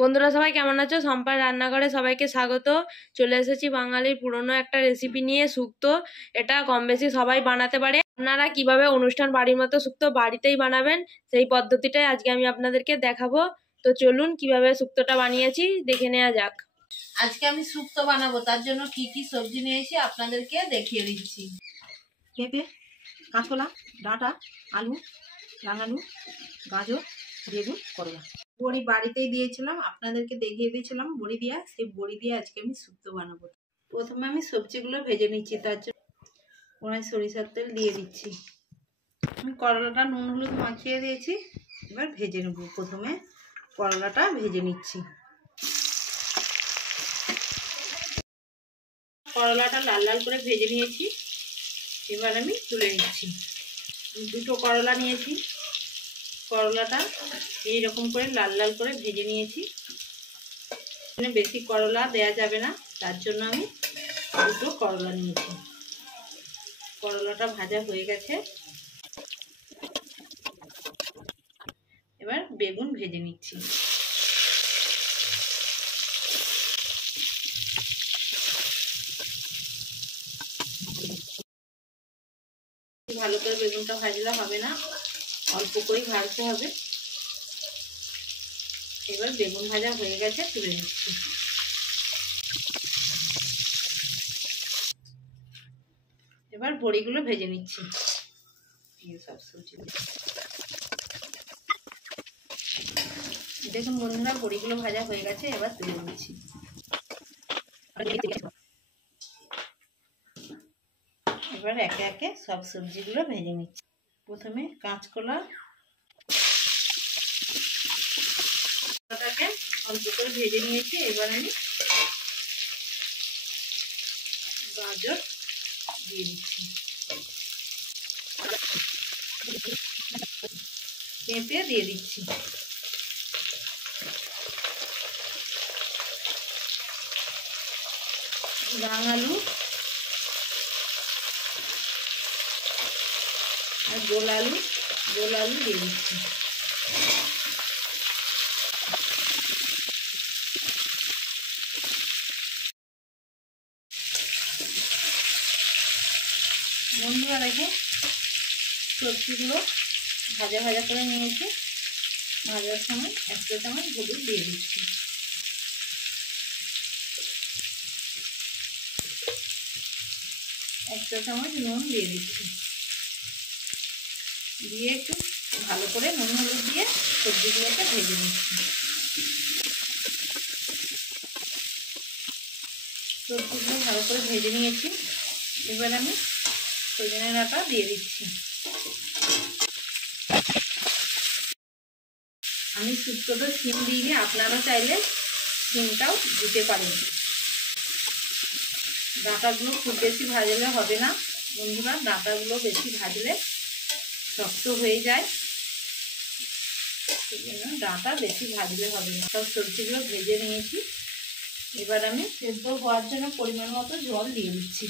বন্ধুরা সবাই কেমন আছো? সম্পার রান্নাঘরে সবাইকে স্বাগত। চলে এসেছি বাঙালির পুরনো একটা রেসিপি নিয়ে, শুক্তো। এটা কম বেশি সবাই বানাতে পারে। আপনারা কিভাবে অনুষ্ঠান বাড়ির মতো শুক্তো বাড়িতেই বানাবেন সেই পদ্ধতিটাই আজকে আমি আপনাদেরকে দেখাবো। তো চলুন কিভাবে শুক্তোটা বানিয়েছি দেখে নেওয়া যাক। আজকে আমি শুক্তো বানাবো, তার জন্য কি কি সবজি নিয়েছি আপনাদেরকে দেখিয়ে দিচ্ছি। পেঁপে, কাঁচকলা, ডাঁটা, আলু, রাঙালু, গাজর, বেগুন, করলা। বড়ি বাড়িতেই দিয়েছিলাম, আপনাদেরকে দেখিয়ে দিয়েছিলাম বড়ি দিয়া। সেই বড়ি দিয়ে আজকে আমি শুক্তো বানাবো। প্রথমে আমি সবজিগুলো ভেজে নিচ্ছি, তার জন্য কড়াই সরিষার তেল দিয়ে দিচ্ছি। আমি করলাটা নুন হলুদ মাখিয়ে দিয়েছি, এবার ভেজে নেব। প্রথমে করলাটা ভেজে নিচ্ছি। করলাটা লাল লাল করে ভেজে নিয়েছি, এবার আমি তুলে নিচ্ছি। দুটো করলা নিয়েছি, করলাটা এইরকম করে লাল লাল করে ভেজে নিয়েছি। বেশি করলা দেয়া যাবে না, তার জন্য আমি দুটো করলা নিয়েছি। করলাটা ভাজা হয়ে গেছে, এবার বেগুন ভেজে নিচ্ছি। ভালো করে বেগুনটা ভাজলে হবে না, অল্প করেই ভাজতে হবে। এবার বেগুন ভাজা হয়ে গেছে, তুলে নিচ্ছি। এবার বড়িগুলো ভেজে নিচ্ছি। সব সবজি দেখুন বন্ধুরা, বড়িগুলো ভাজা হয়ে গেছে, এবার তুলে নিচ্ছি। এবার একে একে সব সবজিগুলো ভেজে নিচ্ছি। প্রথমে কাঁচকলাটাকে অল্প করে ভেজে নিয়েছি, এবার আমি গাজর দিয়ে দিচ্ছি। পেঁপে দিয়ে দিচ্ছি। রাঙালু আর গোল আলু দিয়ে দিচ্ছি। বন্ধুরা দেখে সবজিগুলো ভাজা ভাজা করে নিয়েছি। ভাজার সময় এক চা চামচ হলুদ দিয়ে দিচ্ছি। এক চা চামচ নুন দিয়ে দিচ্ছি। দিয়ে একটু ভালো করে নুন হলুদ দিয়ে সবজিগুলোকে ভেজে নিচ্ছি। সবজিগুলো ভালো করে ভেজে নিয়েছি, এবার আমি সজনে ডাঁটা দিয়ে দিচ্ছি। আমি শুক্তোটা সিম দিইনি, আপনারা চাইলে সিমটাও দিতে পারেন। ডাঁটাগুলো খুব বেশি ভাজলে হবে না বন্ধুরা, ডাঁটাগুলো বেশি ভাজলে শক্ত হয়ে যায়, সেই জন্য ডাঁটা বেশি ভাজলে হবে না। সব সবজিগুলো ভেজে নিয়েছি, এবার আমি সেদ্ধ হওয়ার জন্য পরিমাণ মতো জল দিয়ে দিচ্ছি।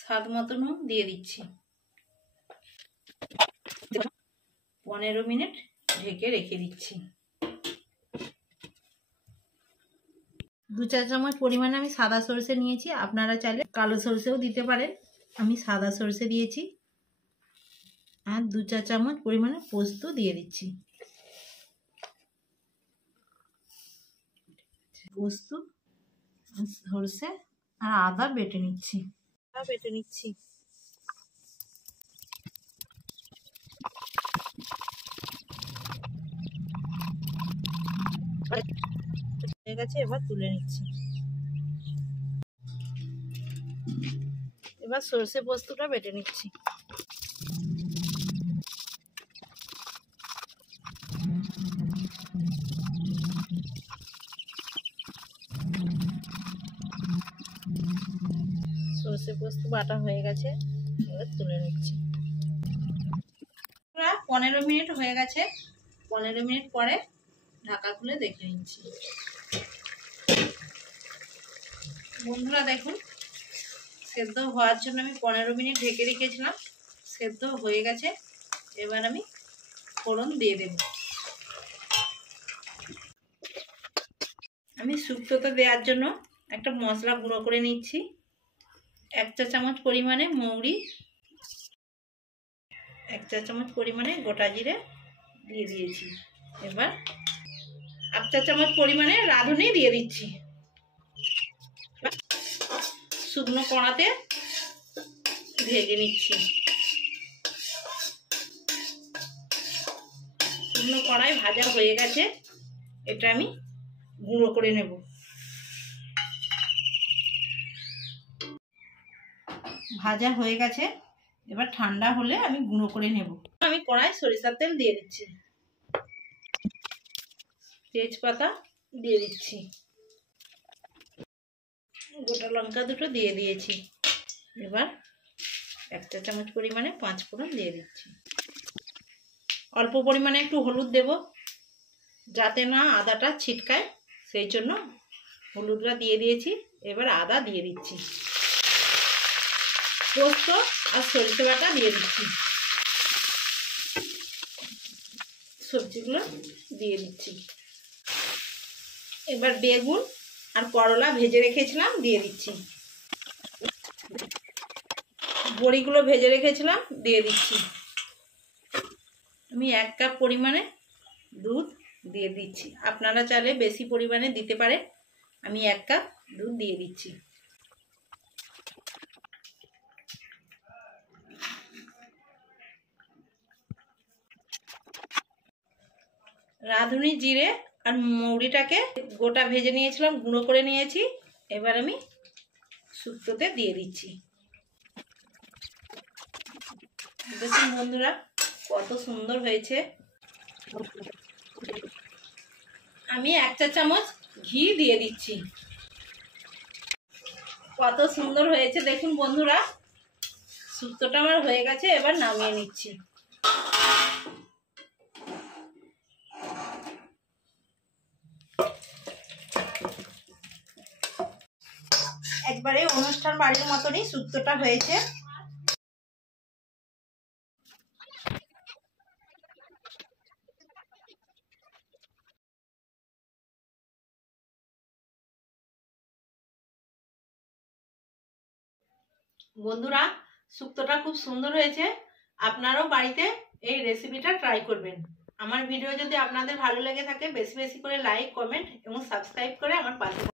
স্বাদ মতো নুন দিয়ে দিচ্ছি। 15 মিনিট ঢেকে রেখে দিচ্ছি। 2 চা চামচ পরিমাণে আমি সাদা সরষে নিয়েছি, আপনারা চাইলে কালো সরষেও দিতে পারেন। আমি সাদা সরষে দিয়েছি। আর 2 চা চামচ পরিমাণে পোস্ত দিয়ে দিচ্ছি। পোস্ত, সরষে আর আদা বেটে নিচ্ছি। হয়ে গেছে, এবার তুলে নিচ্ছি। এবার সরষে পোস্তটা বেটে নিচ্ছি। সরষে পোস্ত বাটা হয়ে গেছে, এবার তুলে নিচ্ছি। 15 মিনিট হয়ে গেছে, 15 মিনিট পরে ঢাকা খুলে দেখে নিচ্ছি। বন্ধুরা দেখুন, সেদ্ধ হওয়ার জন্য আমি 15 মিনিট ঢেকে রেখেছিলাম, সেদ্ধ হয়ে গেছে। এবার আমি ফোড়ন দিয়ে দেব। আমি শুক্তোতে দেওয়ার জন্য একটা মশলা গুঁড়ো করে নিচ্ছি। 1 চা চামচ পরিমাণে মৌরি, 1 চা চামচ পরিমাণে গোটা জিরে দিয়ে দিয়েছি। এবার 1 চা চামচ পরিমাণে রাঁধুনি দিয়ে দিচ্ছি। শুকনো কড়াতে ভেজে নিচ্ছি। শুকনো কড়াই ভাজা হয়ে গেছে, এটা আমি গুঁড়ো করে নেব। ভাজা হয়ে গেছে, এবার ঠান্ডা হলে আমি গুঁড়ো করে নেব। আমি কড়াই সরিষার তেল দিয়ে দিচ্ছি, তেজপাতা দিয়ে দিচ্ছি, গোটা লঙ্কা দুটো দিয়ে দিয়েছি। এবার 1 চা চামচ পরিমাণে 5 ফোড়ন দিয়ে দিচ্ছি। অল্প পরিমাণে একটু হলুদ দেব, যাতে না আদাটা ছিটকায়, সেই জন্য হলুদটা দিয়ে দিয়েছি। এবার আদা দিয়ে দিচ্ছি, পোস্ত আর সরিষা বাটা দিয়ে দিচ্ছি, সবজিগুলো দিয়ে দিচ্ছি। এবার বেগুন আর করলা ভেজে রেখেছিলাম দিয়ে দিচ্ছি, বড়িগুলো ভেজে রেখেছিলাম দিয়ে দিচ্ছি। আমি 1 কাপ পরিমাণে দুধ দিয়ে দিচ্ছি, আপনারা চাইলে বেশি পরিমাণে দিতে পারেন। আমি 1 কাপ দুধ দিয়ে দিচ্ছি। রাঁধুনি জিরে আর মৌরিটাকে গোটা ভেজে নিয়েছিলাম, গুঁড়ো করে নিয়েছি। এবার আমি শুক্তোতে দিয়ে দিচ্ছি। দেখুন বন্ধুরা, কত সুন্দর হয়েছে। আমি 1 চা চামচ ঘি দিয়ে দিচ্ছি। কত সুন্দর হয়েছে দেখুন বন্ধুরা, শুক্তোটা আমার হয়ে গেছে। এবার নামিয়ে নিচ্ছি। একবারে অনুষ্ঠান বাড়ির মতনই শুক্তোটা হয়েছে। বন্ধুরা, শুক্তোটা খুব সুন্দর হয়েছে। আপনারাও বাড়িতে এই রেসিপিটা ট্রাই করবেন। আমার ভিডিও যদি আপনাদের ভালো লেগে থাকে, বেশি বেশি করে লাইক, কমেন্ট এবং সাবস্ক্রাইব করে আমার পাশে